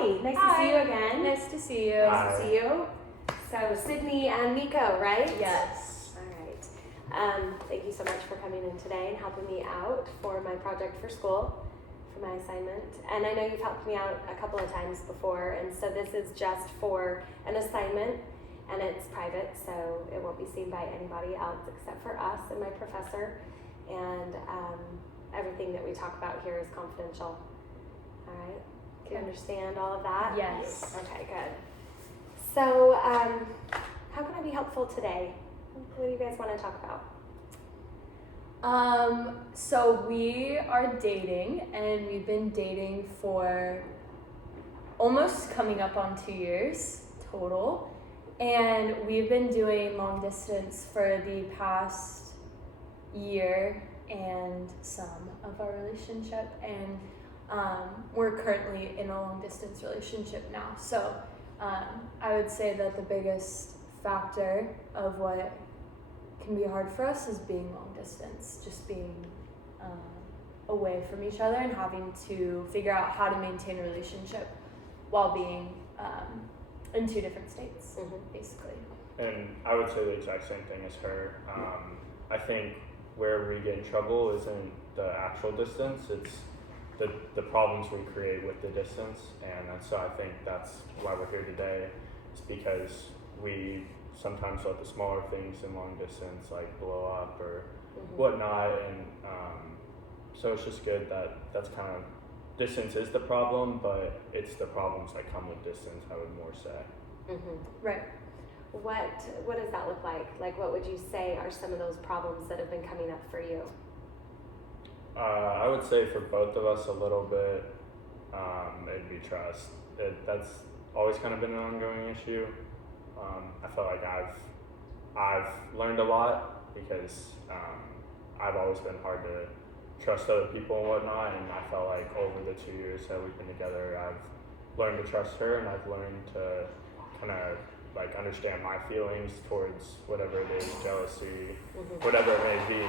Hi, nice Hi. to see you again. Nice to see you. Nice to see you. So Sydney and Nico, right? Yes. All right. Thank you so much for coming in today and helping me out for my project for school, for my assignment. And I know you've helped me out a couple of times before, and so this is just for an assignment, and it's private, so it won't be seen by anybody else except for us and my professor. And everything that we talk about here is confidential. All right? Do you understand all of that? Yes. Okay, good. So, how can I be helpful today? What do you guys want to talk about? So we are dating, and we've been dating for almost coming up on 2 years total. And we've been doing long distance for the past year and some of our relationship. And we're currently in a long distance relationship now. So I would say that the biggest factor of what can be hard for us is being long distance, just being away from each other and having to figure out how to maintain a relationship while being in two different states, basically. And I would say the exact same thing as her. I think where we get in trouble isn't the actual distance, it's the problems we create with the distance. And so I think that's why we're here today, is because we sometimes let the smaller things in long distance like blow up or whatnot. And so it's just good that that's kind of, distance is the problem, but it's the problems that come with distance, I would more say. Right. What does that look like? Like, what would you say are some of those problems that have been coming up for you? I would say for both of us a little bit, it'd be trust. That's always kind of been an ongoing issue. I feel like I've learned a lot because I've always been hard to trust other people and whatnot, and I felt like over the 2 years that we've been together, I've learned to trust her, and I've learned to kind of like understand my feelings towards whatever it is, jealousy, whatever it may be.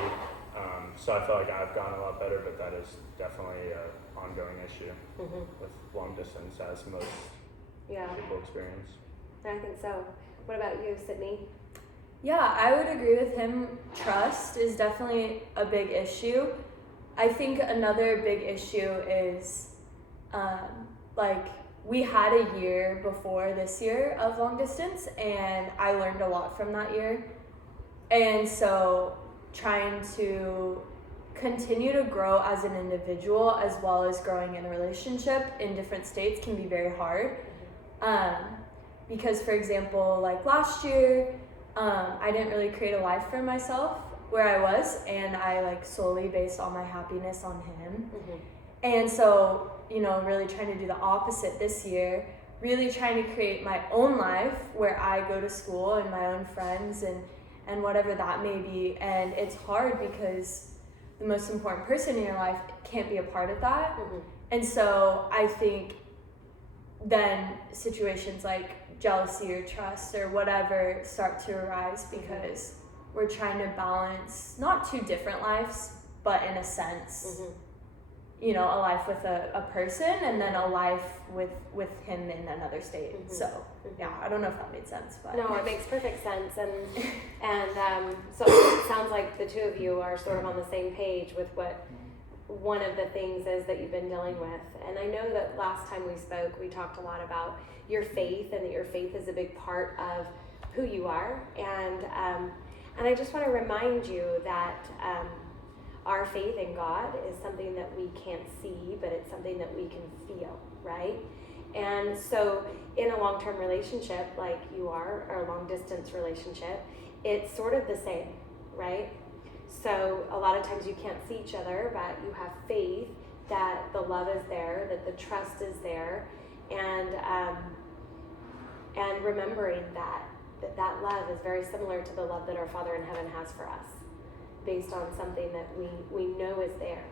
So I feel like I've gotten a lot better, but that is definitely an ongoing issue with long distance, as most people experience. I think so. What about you, Sydney? Yeah, I would agree with him. Trust is definitely a big issue. I think another big issue is like we had a year before this year of long distance, and I learned a lot from that year. And so trying to continue to grow as an individual as well as growing in a relationship in different states can be very hard. Because, for example, like last year, I didn't really create a life for myself where I was, and I like solely based all my happiness on him. And so, really trying to do the opposite this year, really trying to create my own life where I go to school and my own friends and whatever that may be. And it's hard because the most important person in your life can't be a part of that. And so I think then situations like jealousy or trust or whatever start to arise because we're trying to balance not two different lives, but in a sense, a life with a person and then a life with him in another state. So I don't know if that made sense, but no, it makes perfect sense. And so it sounds like the two of you are sort of on the same page with what one of the things is that you've been dealing with. And I know that last time we spoke, we talked a lot about your faith, and that your faith is a big part of who you are. And I just want to remind you that our faith in God is something that we can't see, but it's something that we can feel, right? And so in a long-term relationship like you are, or a long-distance relationship, it's sort of the same, right? So a lot of times you can't see each other, but you have faith that the love is there, that the trust is there, and remembering that love is very similar to the love that our Father in heaven has for us, based on something that we know is there.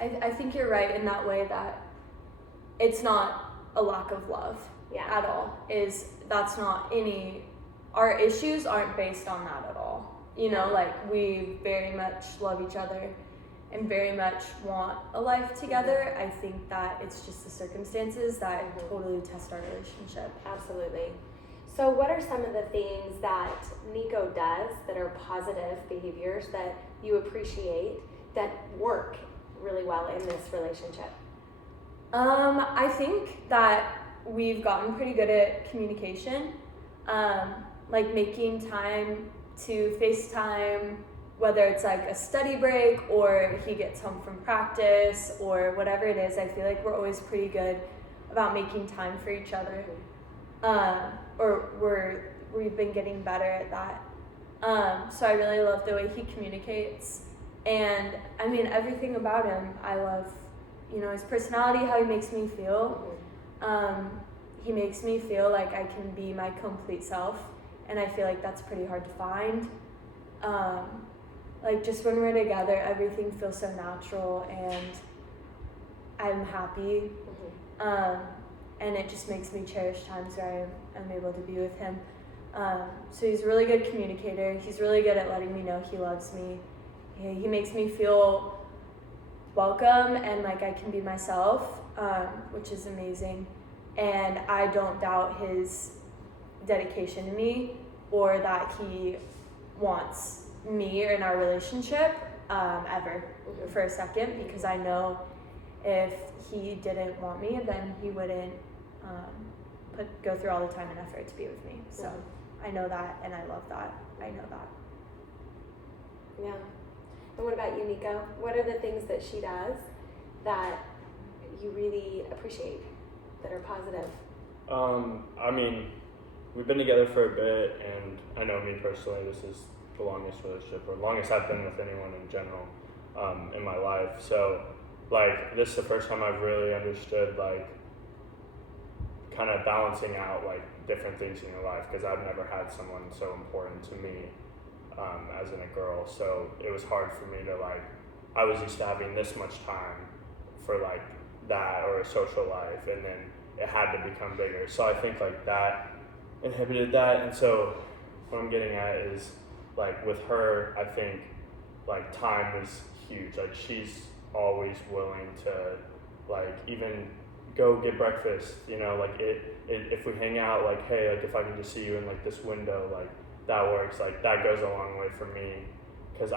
I think you're right in that way, that it's not a lack of love at all. That's not any, our issues aren't based on that at all. Like we very much love each other and very much want a life together. I think that it's just the circumstances that totally test our relationship. Absolutely. So what are some of the things that Nico does that are positive behaviors that you appreciate that work really well in this relationship? I think that we've gotten pretty good at communication, like making time to FaceTime, whether it's like a study break or he gets home from practice or whatever it is. I feel like we're always pretty good about making time for each other, or we've been getting better at that. So I really love the way he communicates, and I mean everything about him. I love, his personality, how he makes me feel. He makes me feel like I can be my complete self, and I feel like that's pretty hard to find. Like just when we're together, everything feels so natural, and I'm happy. And it just makes me cherish times where I'm able to be with him. So he's a really good communicator. He's really good at letting me know he loves me. He makes me feel welcome and like I can be myself, which is amazing. And I don't doubt his dedication to me or that he wants me in our relationship ever for a second, because I know if he didn't want me, then he wouldn't go through all the time and effort to be with me. So I know that, and I love that. I know that. Yeah. And what about you, Nico? What are the things that she does that you really appreciate that are positive? I mean, we've been together for a bit, and I know me personally, this is the longest relationship, or longest I've been with anyone in general in my life. So, like, this is the first time I've really understood, like, kind of balancing out, like, different things in your life, because I've never had someone so important to me as in a girl. So it was hard for me to, like, I was used to having this much time for, like, that or a social life, and then it had to become bigger. So I think, like, that inhibited that. And so what I'm getting at is, like, with her, I think, like, time is huge. Like, she's always willing to, like, even go get breakfast, like, if we hang out, like, hey, like, if I can just see you in, like, this window, like, that works. Like, that goes a long way for me, because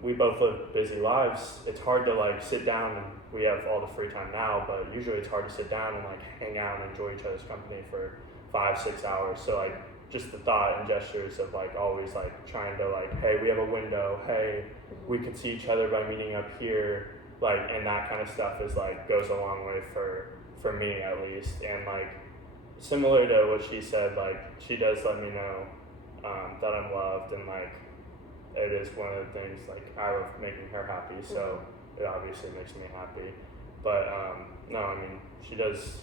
we both live busy lives. It's hard to, like, sit down, and we have all the free time now, but usually it's hard to sit down and, like, hang out and enjoy each other's company for 5-6 hours. So, like, just the thought and gestures of, like, always, like, trying to, like, hey, we have a window, hey, we could see each other by meeting up here, like, and that kind of stuff is, like, goes a long way for me, at least. And, like, similar to what she said, like, she does let me know that I'm loved, and, like, it is one of the things, like, I love making her happy, so it obviously makes me happy. But no, I mean, she does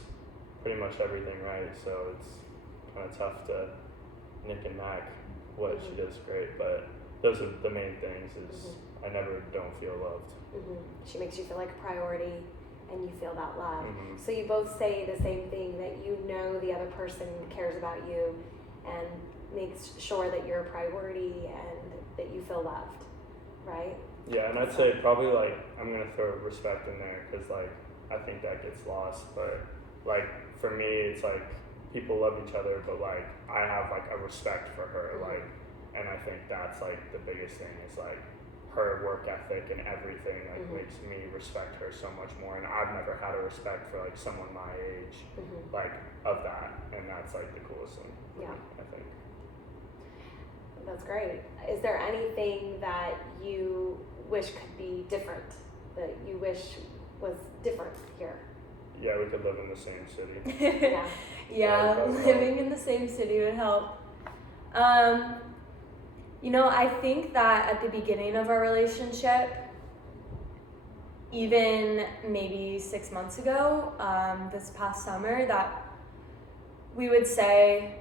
pretty much everything right, so it's kind of tough to nick and nack what she does great. But those are the main things, is I never don't feel loved. She makes you feel like a priority, and you feel that love. So you both say the same thing, that you know the other person cares about you and makes sure that you're a priority and that you feel loved, right? Yeah, and I'd say probably, like, I'm gonna throw respect in there, because, like, I think that gets lost. But, like, for me, it's like people love each other, but, like, I have, like, a respect for her, like, and I think that's, like, the biggest thing, is, like, her work ethic and everything, like, makes me respect her so much more. And I've never had a respect for, like, someone my age, like, of that, and that's, like, the coolest thing for me, I think. That's great. Is there anything that you wish could be different, that you wish was different here? Yeah, we could live in the same city. Yeah, living in the same city would help. I think that at the beginning of our relationship, even maybe 6 months ago, this past summer, that we would say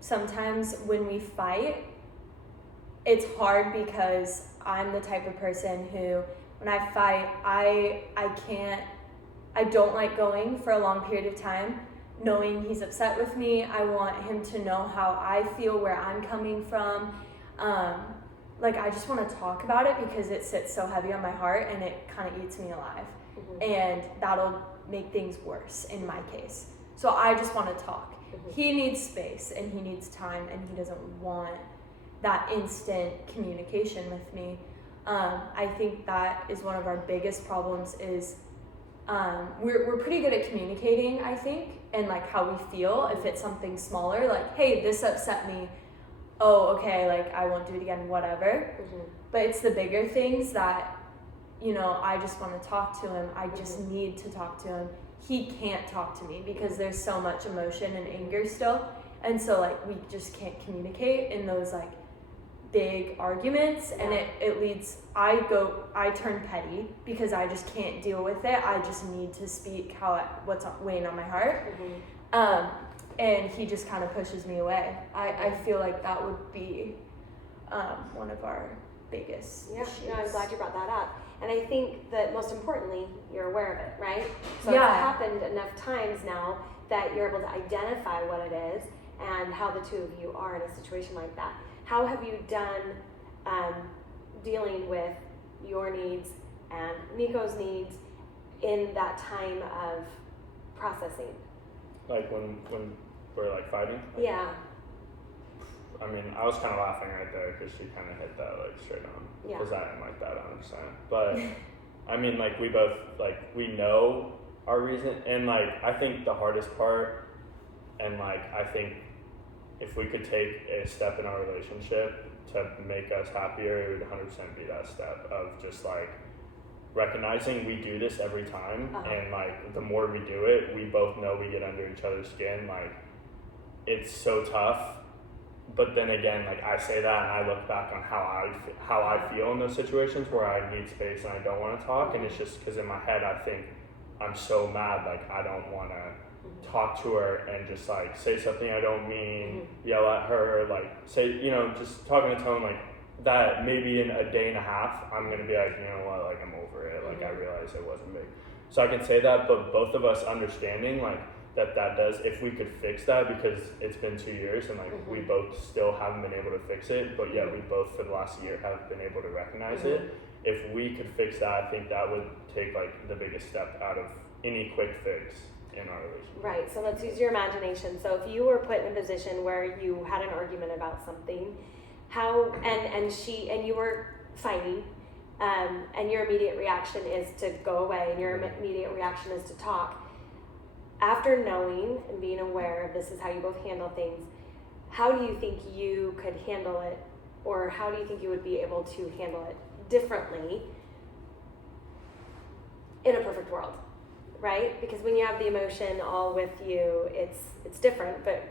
sometimes when we fight, it's hard because I'm the type of person who, when I fight, I don't like going for a long period of time knowing he's upset with me. I want him to know how I feel, where I'm coming from. like I just want to talk about it because it sits so heavy on my heart and it kind of eats me alive. And that'll make things worse in my case. So I just want to talk. He needs space and he needs time, and he doesn't want that instant communication with me. I think that is one of our biggest problems is we're pretty good at communicating, I think, and like how we feel. If it's something smaller, like, hey, this upset me. Oh, okay, like I won't do it again, whatever. But it's the bigger things that, you know, I just want to talk to him. I just need to talk to him. He can't talk to me because there's so much emotion and anger still. And so like we just can't communicate in those like big arguments, and it leads, I turn petty because I just can't deal with it. I just need to speak what's weighing on my heart. And he just kind of pushes me away. I feel like that would be one of our biggest issues. No, I'm glad you brought that up. And I think that most importantly, you're aware of it, right? So Yeah. it's happened enough times now that you're able to identify what it is and how the two of you are in a situation like that. How have you done dealing with your needs and Nico's needs in that time of processing? Like when we're like fighting. Yeah. I mean, I was kind of laughing right there because she kind of hit that like straight on. Yeah. Because I am like that, I understand. But I mean, like we both we know our reason, and like I think the hardest part, and like I think if we could take a step in our relationship to make us happier, it would 100% be that step of just like recognizing we do this every time, and like the more we do it, we both know we get under each other's skin. Like it's so tough. But then again, like I say that and I look back on how I feel in those situations where I need space and I don't want to talk, and it's just because in my head I think I'm so mad, like I don't want to talk to her and just like say something I don't mean, yell at her, like say, you know, just talk in a tone like that. Maybe in a day and a half I'm gonna be like, you know what, like I'm over it, like I realized it wasn't big. So I can say that, but both of us understanding like that does, if we could fix that, because it's been 2 years and like we both still haven't been able to fix it, but yet we both for the last year have been able to recognize it. If we could fix that, I think that would take like the biggest step out of any quick fix in our relationship. Right, so let's use your imagination. So if you were put in a position where you had an argument about something, how and you were fighting, and your immediate reaction is to go away, and your immediate reaction is to talk. After knowing and being aware of this is how you both handle things, how do you think you could handle it, or how do you think you would be able to handle it differently in a perfect world, right? Because when you have the emotion all with you, it's different. But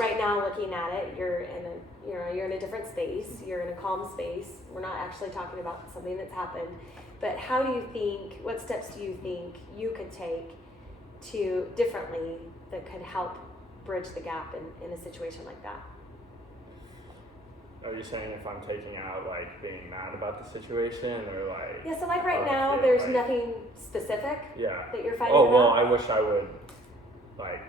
right now, looking at it, you're in a different space. You're in a calm space. We're not actually talking about something that's happened. But how do you think? What steps do you think you could take to differently that could help bridge the gap in a situation like that? Are you saying if I'm taking out like being mad about the situation, or like? Yeah, so like right how I now feel, there's like, nothing specific that you're fighting Oh well, about? I wish I would like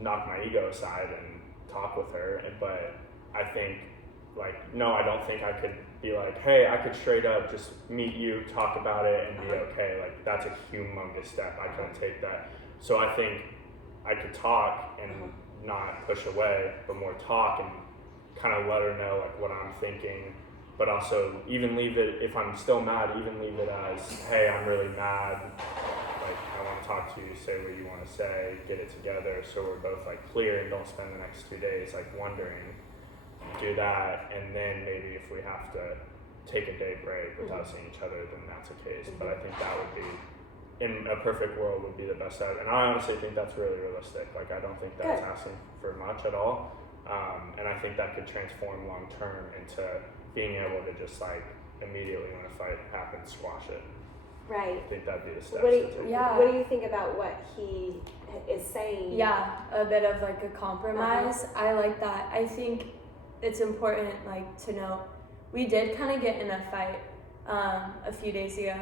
knock my ego aside and talk with her, but I think like no, I don't think I could be like, hey, I could straight up just meet you, talk about it, and be okay. Like that's a humongous step. I couldn't take that. So I think I could talk and not push away, but more talk and kind of let her know like what I'm thinking, but also even leave it, if I'm still mad, even leave it as, hey, I'm really mad, like I want to talk to you, say what you want to say, get it together so we're both like clear and don't spend the next 2 days like wondering. Do that, and then maybe if we have to take a day break without seeing each other, then that's the case. But I think that would be, in a perfect world, would be the best step. And I honestly think that's really realistic. Like I don't think that's asking for much at all. And I think that could transform long term into being able to just like immediately when a fight happens, squash it. Right. I think that'd be the steps What do to take. what do you think about what he is saying? Yeah, a bit of like a compromise. I like that. I think it's important like to know we did kind of get in a fight a few days ago,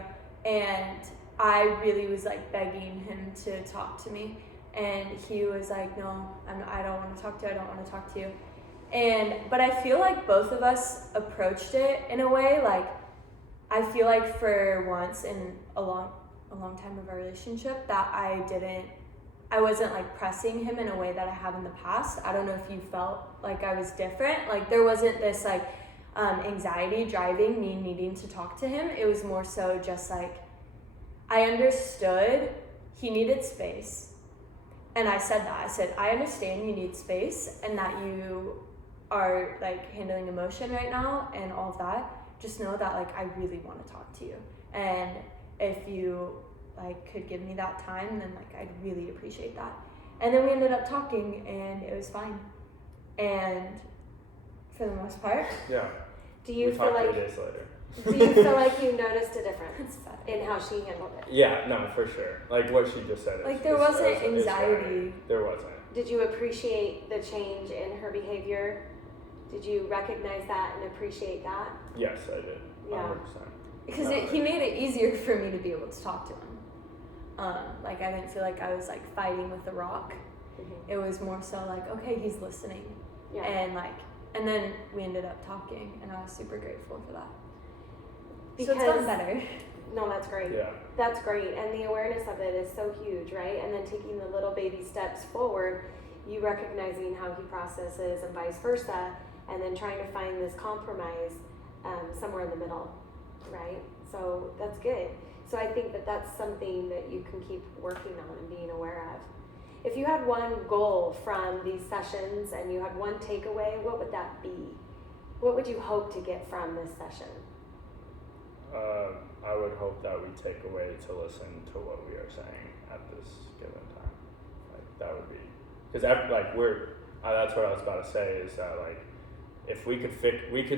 and I really was like begging him to talk to me, and he was like, no, I don't want to talk to you, I don't want to talk to you. But I feel like both of us approached it in a way, like, I feel like for once in a long time of our relationship that I wasn't like pressing him in a way that I have in the past. I don't know if you felt like I was different. Like there wasn't this like anxiety driving me needing to talk to him. It was more so just like I understood he needed space. And I said that. I said, I understand you need space and that you are like handling emotion right now and all of that. Just know that like I really want to talk to you. And if you like could give me that time, then like I'd really appreciate that. And then we ended up talking and it was fine. And for the most part. Yeah. Do you we feel talked like 3 days later. do you feel like you noticed a difference in how she handled it? Yeah, no, for sure. Like what she just said. Like there wasn't anxiety. There wasn't. Did you appreciate the change in her behavior? Did you recognize that and appreciate that? Yes, I did. Yeah. 100%. Because he made it easier for me to be able to talk to him. Like I didn't feel like I was like fighting with a rock. Mm-hmm. It was more so like, okay, he's listening. Yeah. And then we ended up talking and I was super grateful for that. So Because- it's gotten better. No, that's great. Yeah. That's great. And the awareness of it is so huge, right? And then taking the little baby steps forward, you recognizing how he processes and vice versa, and then trying to find this compromise somewhere in the middle, right? So that's good. So I think that that's something that you can keep working on and being aware of. If you had one goal from these sessions and you had one takeaway, what would that be? What would you hope to get from this session? I would hope that we take away to listen to what we are saying at this given time. Like that would be, because that's what I was about to say is that like, if we could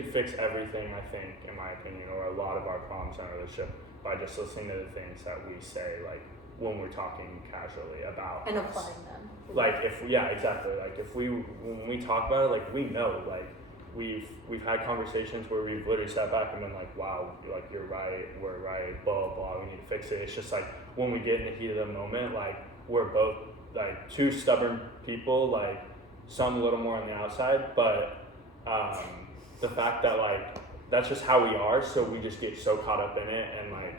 fix everything, I think, in my opinion, or a lot of our problems in our relationship by just listening to the things that we say, like when we're talking casually about And us. applying them. Like exactly. Like when we talk about it, like we know, like we've had conversations where we've literally sat back and been like, wow, like you're right, we're right, blah blah, we need to fix it. It's just like when we get in the heat of the moment, like we're both like two stubborn people, like some a little more on the outside, but the fact that like that's just how we are, so we just get so caught up in it, and like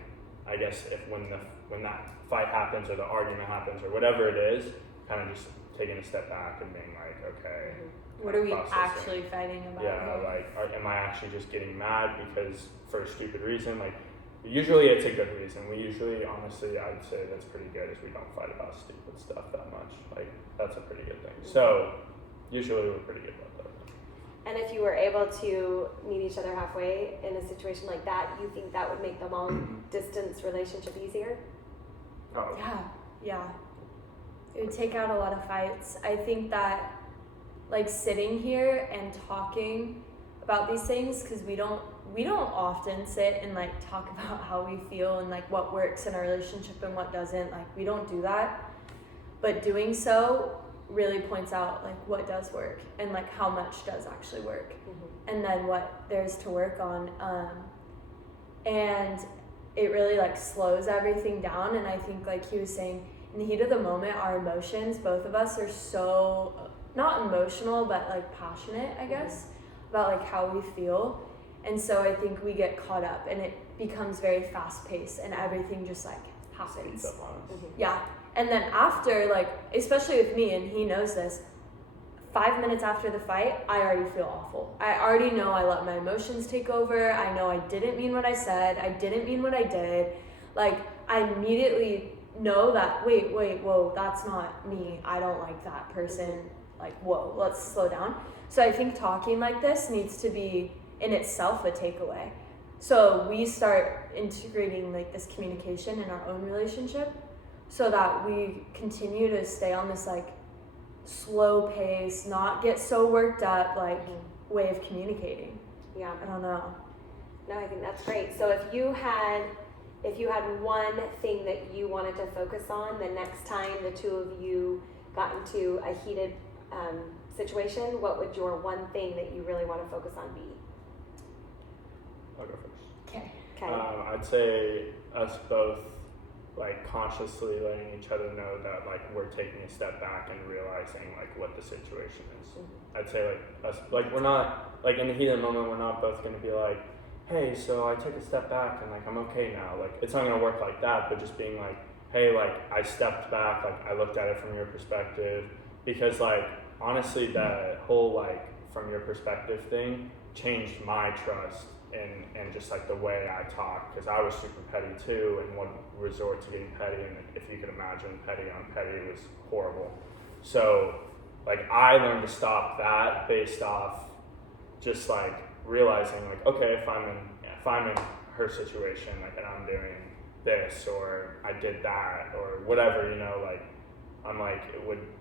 I guess when that fight happens or the argument happens or whatever it is, kind of just taking a step back and being like, okay, What are we processing. actually fighting about? Yeah, like am I actually just getting mad because for a stupid reason? Like usually it's a good reason. We usually, honestly, I'd say that's pretty good, is we don't fight about stupid stuff that much. Like that's a pretty good thing. So usually we're pretty good about that. And if you were able to meet each other halfway in a situation like that, you think that would make the long distance relationship easier? Oh, Yeah. It would take out a lot of fights. I think that like sitting here and talking about these things, because we don't often sit and like talk about how we feel and like what works in our relationship and what doesn't. Like we don't do that. But doing so really points out like what does work and like how much does actually work, and then what there's to work on, and it really like slows everything down. And I think like he was saying, in the heat of the moment, our emotions, both of us, are so not emotional but like passionate, I guess, about like how we feel. And so I think we get caught up and it becomes very fast paced and everything just like happens. Speeds up on us. Yeah. And then after, like, especially with me, and he knows this, 5 minutes after the fight, I already feel awful. I already know I let my emotions take over. I know I didn't mean what I said. I didn't mean what I did. Like, I immediately know that, wait, whoa, that's not me. I don't like that person. Like, whoa, let's slow down. So I think talking like this needs to be in itself a takeaway. So we start integrating like this communication in our own relationship, so that we continue to stay on this like slow pace, not get so worked up like way of communicating. Yeah. I don't know. No, I think that's great. So if you had one thing that you wanted to focus on the next time the two of you got into a heated situation, what would your one thing that you really want to focus on be? I'll go first. Okay. Okay. I'd say us both like consciously letting each other know that like we're taking a step back and realizing like what the situation is. I'd say like us, like we're not like in the heat of the moment, we're not both gonna be like, hey, so I took a step back and like I'm okay now. Like it's not gonna work like that, but just being like, hey, like I stepped back, like I looked at it from your perspective, because like honestly that whole like from your perspective thing changed my trust and just like the way I talk, because I was super petty too and would resort to getting petty, and if you can imagine petty on petty was horrible. So like I learned to stop that based off just like realizing like, okay, if I'm in her situation, like and I'm doing this or I did that or whatever, you know, like I'm like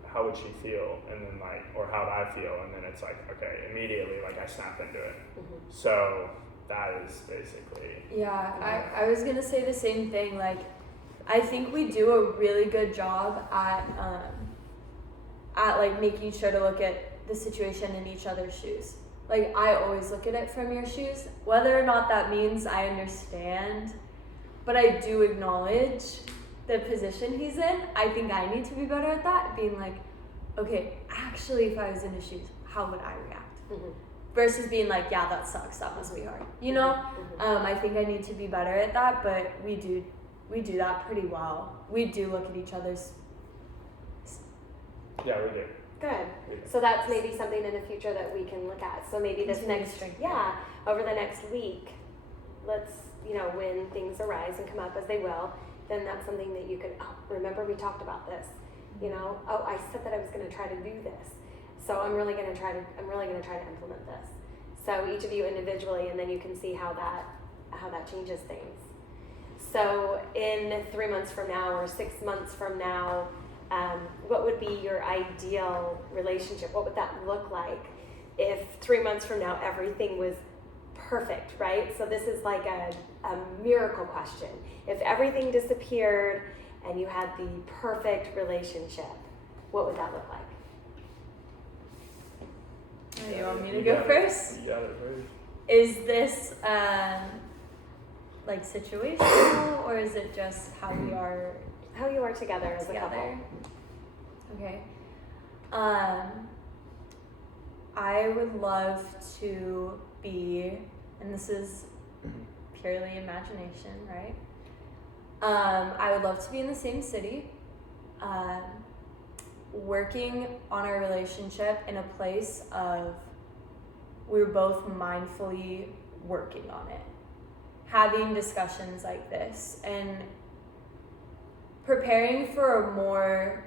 how would she feel, and then like, or how'd I feel, and then it's like, okay, immediately like I snap into it. So that is basically I was gonna say the same thing. Like I think we do a really good job at like making sure to look at the situation in each other's shoes. Like I always look at it from your shoes, whether or not that means I understand, but I do acknowledge the position he's in. I think I need to be better at that, being like, okay, actually if I was in his shoes, how would I react? Versus being like, yeah, that sucks, that must be hard, you know? I think I need to be better at that, but we do that pretty well. We do look at each other's. yeah, we do. Good. So that's maybe something in the future that we can look at. So maybe this next, over the next week, let's, you know, when things arise and come up as they will, then that's something that you can, remember we talked about this, you know, I said that I was going to try to do this. So I'm really going to try to implement this. So each of you individually, and then you can see how that changes things. So in 3 months from now or 6 months from now, what would be your ideal relationship? What would that look like if 3 months from now everything was perfect, right? So this is like a miracle question. If everything disappeared and you had the perfect relationship, what would that look like? You want me to go first? You got it first. Is this like situational, or is it just how we are? How you are together as a couple. Okay. I would love to be, and this is purely imagination, right? I would love to be in the same city, working on our relationship in a place of we're both mindfully working on it, having discussions like this, and preparing for a more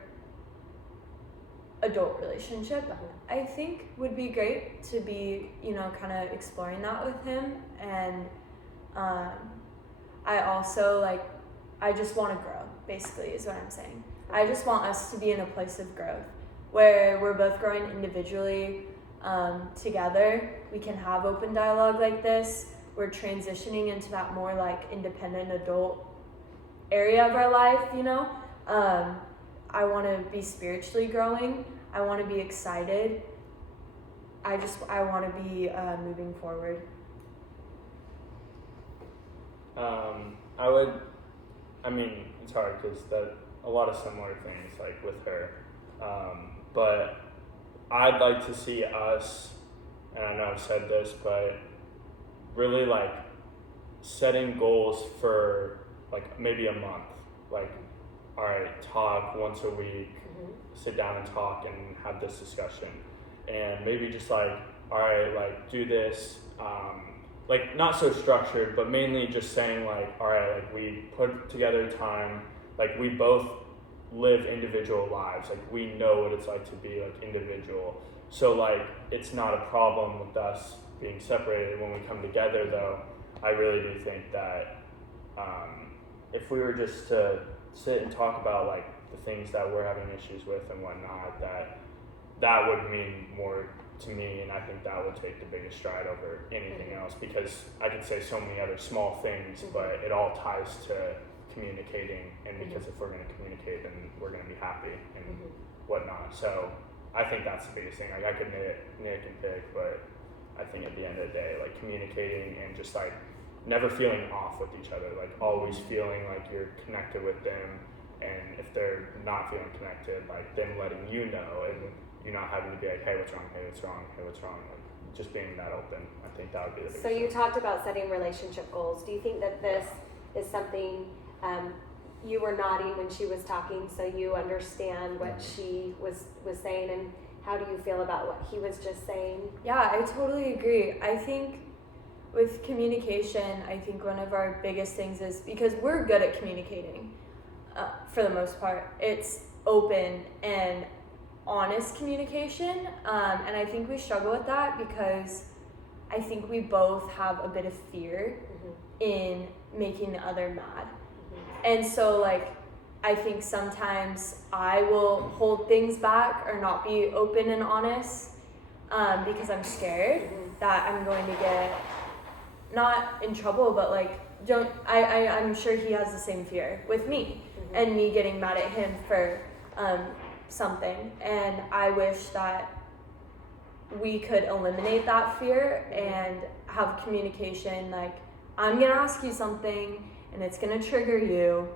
adult relationship. I think would be great to be, you know, kind of exploring that with him. And I also I just want to grow, basically, is what I'm saying. I just want us to be in a place of growth where we're both growing individually, together. We can have open dialogue like this. We're transitioning into that more like independent adult area of our life, you know. I want to be spiritually growing. I want to be excited. I want to be moving forward. It's hard because a lot of similar things like with her, but I'd like to see us, and I know I've said this, but really like setting goals for like maybe a month, like, all right, talk once a week, sit down and talk and have this discussion, and maybe just like, all right, like do this, like not so structured, but mainly just saying like, all right, like we put together time, like we both live individual lives, like we know what it's like to be like individual, so like it's not a problem with us being separated. When we come together though, I really do think that if we were just to sit and talk about like the things that we're having issues with and whatnot, that would mean more to me, and I think that would take the biggest stride over anything else, because I could say so many other small things, but it all ties to communicating, and because if we're going to communicate, then we're going to be happy and whatnot. So I think that's the biggest thing. Like I could nit and pick, but I think at the end of the day, like communicating and just like never feeling off with each other, like always feeling like you're connected with them, and if they're not feeling connected, like them letting you know, and you not having to be like, hey, what's wrong, hey, what's wrong, hey, what's wrong, like just being that open. I think that would be the biggest So you thing. talked about setting relationship goals. Do you think that this is something, you were nodding when she was talking, so you understand what she was saying, and how do you feel about what he was just saying? Yeah, I totally agree. I think with communication, I think one of our biggest things is, because we're good at communicating for the most part, it's open and honest communication. And I think we struggle with that because I think we both have a bit of fear in making the other mad. And so, like, I think sometimes I will hold things back or not be open and honest because I'm scared that I'm going to get not in trouble, but like I'm sure he has the same fear with me and me getting mad at him for something. And I wish that we could eliminate that fear and have communication. Like, I'm gonna ask you something and it's gonna trigger you,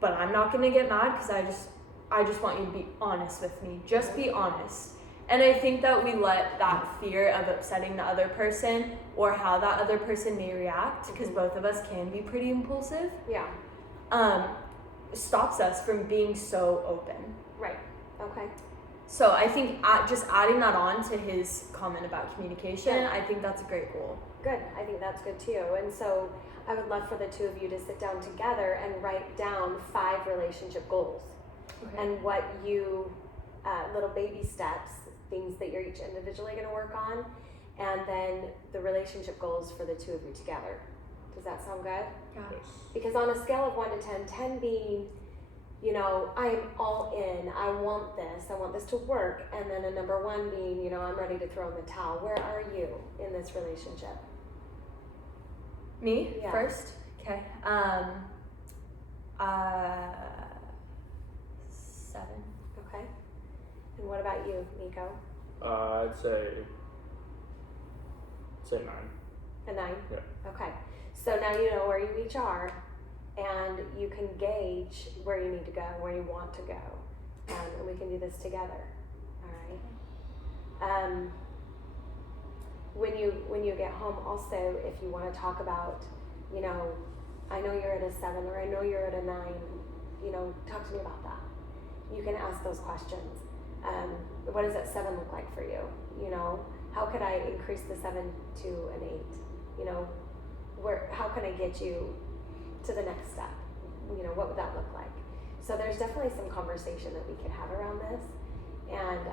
but I'm not gonna get mad because I just want you to be honest with me. Just be honest. And I think that we let that fear of upsetting the other person or how that other person may react, because both of us can be pretty impulsive, stops us from being so open. Right. Okay. So I think just adding that on to his comment about communication, Yeah. I think that's a great goal. Good. I think that's good too. And so I would love for the two of you to sit down together and write down 5 relationship goals. Okay. And what you, little baby steps, things that you're each individually going to work on, and then the relationship goals for the two of you together. Does that sound good? Yeah. Yes. Because on a scale of 1 to 10, 10 being, you know, I am all in, I want this to work, and then a number 1 being, you know, I'm ready to throw in the towel. Where are you in this relationship? Me Yeah. first. Okay. 7. Okay. And what about you, Nico? I'd say 9. A 9? Yeah. Okay. So now you know where you each are, and you can gauge where you need to go, where you want to go, and we can do this together. All right. When you get home, also, if you want to talk about, you know, I know you're at a 7 or I know you're at a 9, you know, talk to me about that. You can ask those questions. What does that 7 look like for you? You know, how could I increase the 7 to an 8? You know, how can I get you to the next step? You know, what would that look like? So there's definitely some conversation that we could have around this, and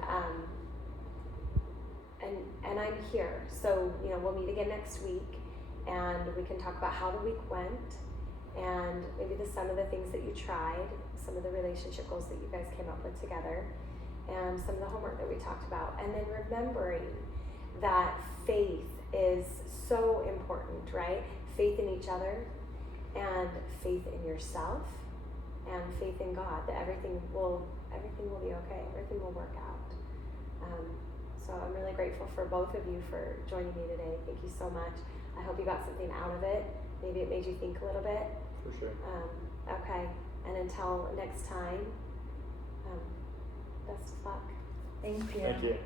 I'm here. So, you know, we'll meet again next week, and we can talk about how the week went, and maybe some of the things that you tried, some of the relationship goals that you guys came up with together, and some of the homework that we talked about. And then remembering that faith is so important, right? Faith in each other, and faith in yourself, and faith in God, that everything will be okay, everything will work out. So I'm really grateful for both of you for joining me today. Thank you so much. I hope you got something out of it. Maybe it made you think a little bit. For sure. Okay, and until next time, best of luck. Thank you. Thank you.